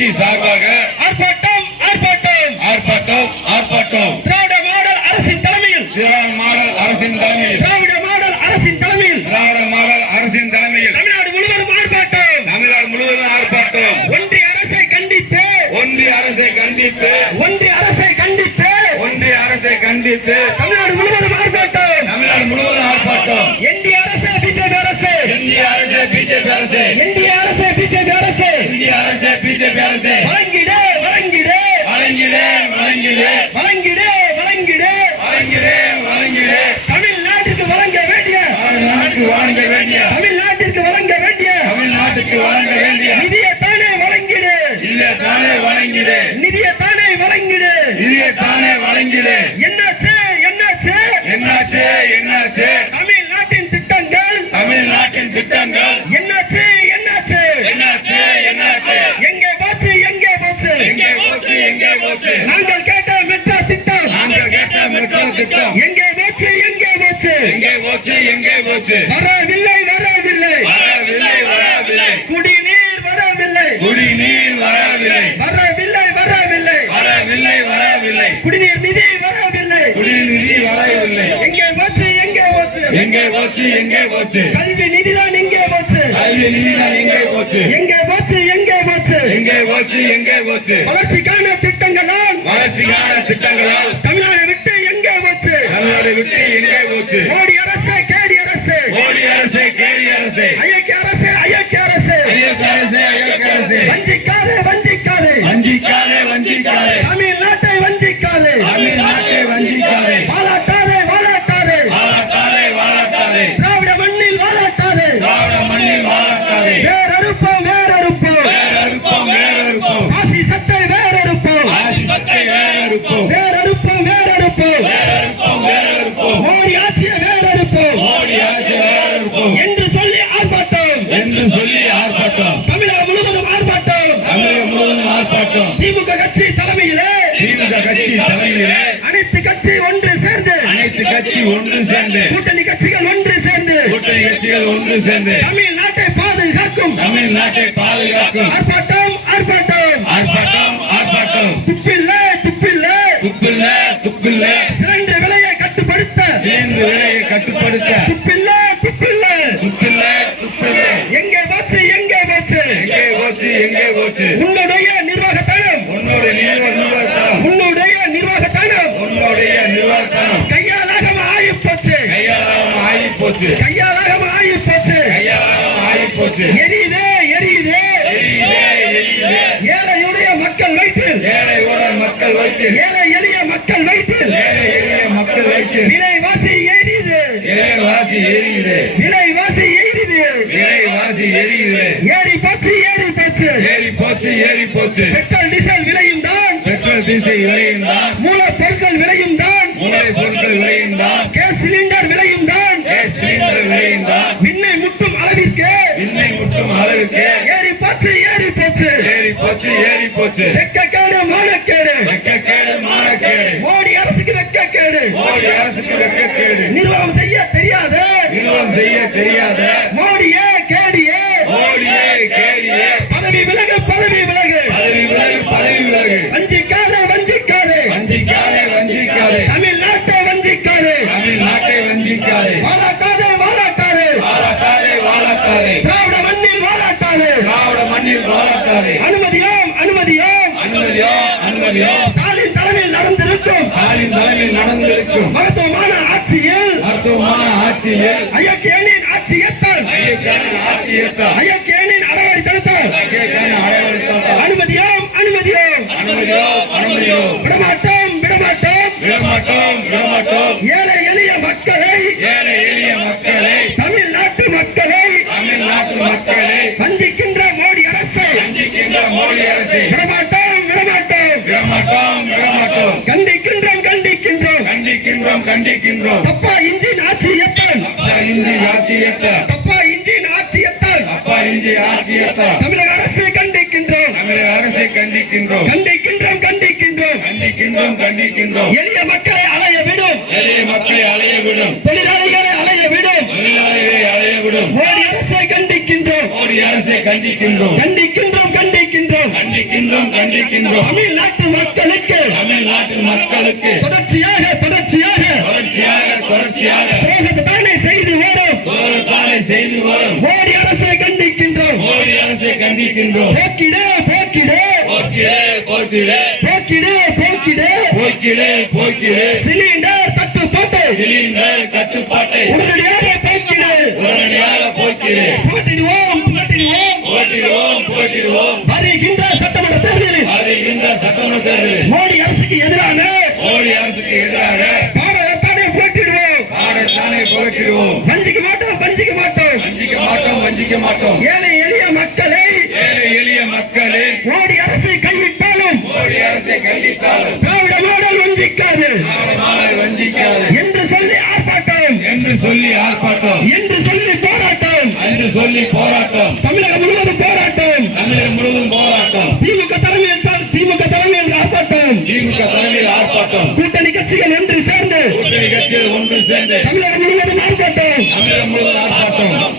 கட்சி சார்பாக ஆர்ப்பாட்டம் ஆர்ப்பாட்டம் ஆர்ப்பாட்டம் ஆர்ப்பாட்டம். திராவிட மாடல் அரசின் தலைமையில் திராவிட மாடல் அரசின் தலைமையில் திராவிட மாடல் அரசின் தலைமையில் திராவிட மாடல் அரசின் தலைமையில் தமிழ்நாடு முழுவதும் ஆர்ப்பாட்டம். தமிழ்நாடு முழுவதும் ஆர்ப்பாட்டம். ஒன்றிய அரசை கண்டித்து ஒன்றிய அரசை கண்டித்து ஒன்றிய அரசை கண்டித்து ஒன்றிய அரசை கண்டித்து தமிழ்நாடு முழுவதும் ஆர்ப்பாட்டம். தமிழ்நாடு முழுவதும் ஆர்ப்பாட்டம். என்டிஏ அரசு பிஜேபி அரசு இந்திய அரசு பிஜேபி அரசு என்டிஏ அரசு பிஜேபி அரசு இந்திய அரசு பிஜேபி அரசு வழங்கிடு வழங்கிடு வழங்கிடு வழங்கிடு வழங்கிடு வழங்கிடு வழங்கிடு வழங்கிடு. தமிழ்நாட்டிற்கு வழங்க வேண்டிய தமிழ்நாட்டுக்கு வழங்க வேண்டிய தமிழ்நாட்டிற்கு வழங்க வேண்டிய தமிழ்நாட்டுக்கு வழங்க வேண்டிய நிதியை தானே வழங்கிடு இல்ல தானே வழங்கிடு நிதியை தானே வழங்கிடு. இதையே தானே வழங்கிடு. என்னாச்சு என்னாச்சு என்னாச்சு என்னாச்சு தமிழ்நாட்டின் திட்டங்கள் தமிழ்நாட்டின் திட்டங்கள் என்னாச்சு என்னாச்சு என்னாச்சு என்னாச்சு எங்கே போச்சு எங்கே போச்சு எங்கே போச்சு எங்கே போச்சு நாங்கள் கேட்ட மெட்ரோ திட்டம் நாங்கள் கேட்ட மெட்ரோ திட்டம் எங்கே போச்சு எங்கே போச்சு எங்கே போச்சு எங்கே போச்சு வரவில்லை வரவில்லை வரவில்லை வரவில்லை குடிநீர் வரவில்லை குடிநீர் வரவில்லை வரவில்லை வரவில்லை வரவில்லை வரவில்லை குடிநீர் நிதி வரவில்லை குடிநீர் நிதி வரவில்லை எங்கே போச்சு எங்கே போச்சு எங்கே போச்சு எங்கே போச்சு கல்வி நிதிதான் எங்கே போச்சு கல்வி நிதிதான் எங்கே போச்சு எங்கே போச்சு எங்கே போச்சு எங்கே போச்சு எங்கே போச்சு வளர்ச்சிக்கான திட்டங்களால் வளர்ச்சிக்கான திட்டங்களால் தமிழ்நாடு விட்டு எங்கே போச்சு தமிழ்நாடு விட்டு எங்கே போச்சு மோடி அரசு கேடி அரசு மோடி அரசு கேடி அரசு ஐயக்க அரசு ஐயக்க அரசு ஐயக்க அரசு ஐயக்க அரசு வஞ்சிக்காதே வஞ்சிக்காதே வஞ்சிக்காதே வஞ்சிக்காதே தமிழ்நாட்டை வஞ்சிக்காதே தமிழ்நாட்டை வஞ்சிக்காதே வாழாட்டாதே வாழாட்டாதே வாழாட்டாதே வாழாட்டாதே திராவிட மண்ணில் வாழாட்டாதே திராவிட மண்ணில் வாழாட்டாதே வேறறுப்போம் வேறறுப்போம் வேறறுப்போம் வேறறுப்போம் பாசிசத்தை வேறறுப்போம் ஆசிசத்தை வேறறுப்போம் வேறறுப்போம் வேறறுப்போம் வேறறுப்போம் வேறறுப்போம் மோடி ஆட்சியை வேறறுப்போம் மோடி ஆட்சி வேறறுப்போம் என்று சொல்லி ஆர்ப்பாட்டம் என்று சொல்லி ஆர்ப்பாட்டம். தமிழகம் முழுவதும் ஆர்ப்பாட்டம் தமிழகம் முழுவதும் ஆர்ப்பாட்டம். திமுக கட்சி தலைமையிலே திமுக கட்சி தலைமையிலே அனைத்து கட்சி ஒன்று சேர்ந்து அனைத்து கட்சி ஒன்று சேர்ந்து கூட்டணி கட்சிகள் ஒன்று சேர்ந்து கூட்டணி கட்சிகள் ஒன்று சேர்ந்து தமிழ்நாட்டை பாதுகாக்கும் தமிழ்நாட்டை பாதுகாக்கும் ஆர்ப்பாட்டம் ஆர்ப்பாட்டம் ஆர்ப்பாட்டம் ஆர்ப்பாட்டம். துப்பில்ல துப்பில்ல துப்பில்ல துப்பில்ல சிலிண்டர் விலையை கட்டுப்படுத்த சிலிண்டர் விலையை கட்டுப்படுத்த துப்பில்ல துப்பில்ல துப்பில்ல துப்பில்ல. எங்கே போச்சு எங்கே போச்சு எங்கே போச்சு எங்கே போச்சு உன்னுடைய நிர்வாகத்தனம் உன்னுடைய நிர்வாகத்தனம் உன்னுடைய நிர்வாகத்தனம் உன்னுடைய நிர்வாகத்தனம் கையாலாக ஆகி போச்சு கையாளாம ஆகி போச்சு கையாலாக ஆகி போச்சு கையாளாம ஆகி போச்சு. எரியுதே எரியுதே எரியுதே எரியுதே ஏழையுடைய மக்கள் வயிற்றில் ஏழையோட மக்கள் வயிற்றில் ஏழை எளிய மக்கள் வயிற்றில் ஏழை எளிய மக்கள் வயிற்றில் விலைவாசி எரியுது விலைவாசி எரியுது விலைவாசி எரியுது விலைவாசி எரியுது. ஏறி போச்சு ஏறி போச்சு ஏறி போச்சு ஏறி போச்சு. பெட்ரோல் டீசல் விலையும் தான் பெட்ரோல் டீசல் விலையும் தான் மூலப்பொருட்கள் விலையும் தான் மூளை பொருட்கள் விலையும் தான் கேஸ் சிலிண்டர் விலையும் தான் கேஸ் சிலிண்டர் விலையும் தான் விண்ணை முட்டும் அளவிற்கு விண்ணை முட்டும் அளவுக்கு ஏறி போச்சு ஏறி போச்சு ஏறி போச்சு ஏறி போச்சு. வெக்கக்கேடு மானக்கேடு வெட்கக்கேடு மானக்கேடு மோடி அரசுக்கு வெக்கக்கேடு மோடி அரசுக்கு வெட்கக்கேடு நிர்வாகம் செய்ய தெரியாத நிர்வாகம் செய்ய தெரியாத மோடியே கேடியே மோடியே கேடியே பதவி விலகு பதவி விலகு பதவி விலகு பதவி விலகு. வஞ்சிக்காதே வஞ்சிக்காதே வஞ்சிக்காதே வஞ்சிக்காதே தமிழ்நாட்டை வஞ்சிக்காதே தமிழ்நாட்டை வஞ்சிக்காதே வாழாட்டாதே வாழாட்டாதே வாழாட்டாதே வாழாட்டாதே திராவிட மண்ணில் வாழாட்டாதே திராவிட மண்ணில் வாழாட்டாதே. அனுமதியோம் அனுமதியோம் அனுமதியோ அனுமதியோ ஸ்டாலின் தலைமையில் நடந்திருக்கும் ஸ்டாலின் தலைமையில் நடந்திருக்கும் மகத்துவமான ஆட்சியில் மருத்துவமான ஆட்சியில் ஐயக்கேனின் ஆட்சியத்தால் ஐயக்கான ஆட்சியத்தால் ஐயக்கேனின் அறவழித்தனத்தால் ஐயக்கான அடையாளத்தால் அனுமதியோம் அனுமதியோம் அனுமதியோ அனுமதியோ விடமாட்டோம் விடமாட்டோம் விடமாட்டோம் விடமாட்டோம். ஏழை எளிய மக்களை ஏழை எளிய மக்களை தமிழ்நாட்டு மக்களை தமிழ்நாட்டு மக்களை வஞ்சிக்கின்ற மோடி அரசை வஞ்சிக்கின்ற மோடி அரசை விடமாட்டோம் விடமாட்டோம் விடமாட்டோம் விடமாட்டோம். கண்டிக்கின்றோம் கண்டிக்கின்றோம் கண்டிக்கின்றோம் கண்டிக்கின்றோம். தப்பா இன்ஜின் ஆட்சியத்தால் அப்பா இஞ்சி ஆட்சியத்தால் தப்பா இன்ஜின் ஆட்சியத்தால் அப்பா இஞ்சி ஆட்சியத்தால் தமிழக அரசு கண்டிக்கின்றோம் தமிழக அரசை கண்டிக்கின்றோம் கண்டிக்கின்றோம் கண்டிக்கின்றோம் கண்டிக்கின்றோம் கண்டிக்கின்றோம். எளிய மக்களை அலைய விடும் எளிய மக்களை அலைய விடும் தொழிலாளிகளை அலைய விடும் தொழிலாளிகளை அலைய விடும் மோடி அரசை கண்டிக்கின்றோம் மோடி அரசை கண்டிக்கின்றோம் கண்டிக்கின்றோம் கண்டிக்கின்றோம் கண்டிக்கின்றோம் கண்டிக்கின்றோம் தமிழ்நாட்டு மக்களுக்கு தமிழ்நாட்டு மக்களுக்கு தொடர்ச்சியாக தொடர்ச்சியாக துரோகத்தை தானே செய்து வரும் தானே செய்து வரும் மோடி அரசை கண்டிக்கின்றோம். மோடி அரசை கண்டிக்கின்றோம் போக்கிடு போக்கிடு போக்கிலே போக்கிலே போக்கிடு போக்கிடு போக்கிலே போக்கிலே சிலிண்டர் தட்டுப்பாட்டை சிலிண்டர் கட்டுப்பாட்டை உடனடியாக போக்கிடு. உடனடியாக போக்கிலே போட்டிடுவோம் போட்டிடுவோம். போட்டிடுவோம் போட்டிடுவோம் வருகின்ற சட்டமன்ற தேர்தலில் வருகின்ற சட்டமன்ற தேர்தலில் மோடி அரசுக்கு எதிரான மோடி அரசுக்கு எதிராக பாடத்தானே போட்டிடுவோம். பாடத்தானே போட்டிடுவோம் வஞ்சிக்க மாட்டோம் வஞ்சிக்க மாட்டோம். வஞ்சிக்க மாட்டோம் வஞ்சிக்க மாட்டோம் ஏழை எளிய மக்களை ஏழை எளிய மக்களே மோடி அரசை கைவிட்டாலும் மோடி அரசை கண்டித்தாலும் திராவிட மாடல் வஞ்சிக்காது நாளை வஞ்சிக்காது என்று சொல்லி ஆர்ப்பாட்டம் என்று சொல்லி ஆர்ப்பாட்டம் என்று சொல்லி போராட்டம். என்று சொல்லி போராட்டம் தமிழகம் முழுவதும் போராட்டம். தமிழகம் முழுவதும் போராட்டம் திமுக தலைமையில் ஆர்ப்பாட்டம். திமுக தலைமையில் ஆர்ப்பாட்டம் கூட்டணி கட்சிகள் ஒன்று சேர்ந்து கூட்டணி கட்சிகள் ஒன்று சேர்ந்து தமிழகம் முழுவதும் ஆர்ப்பாட்டம். தமிழகம் முழுவதும் ஆர்ப்பாட்டம்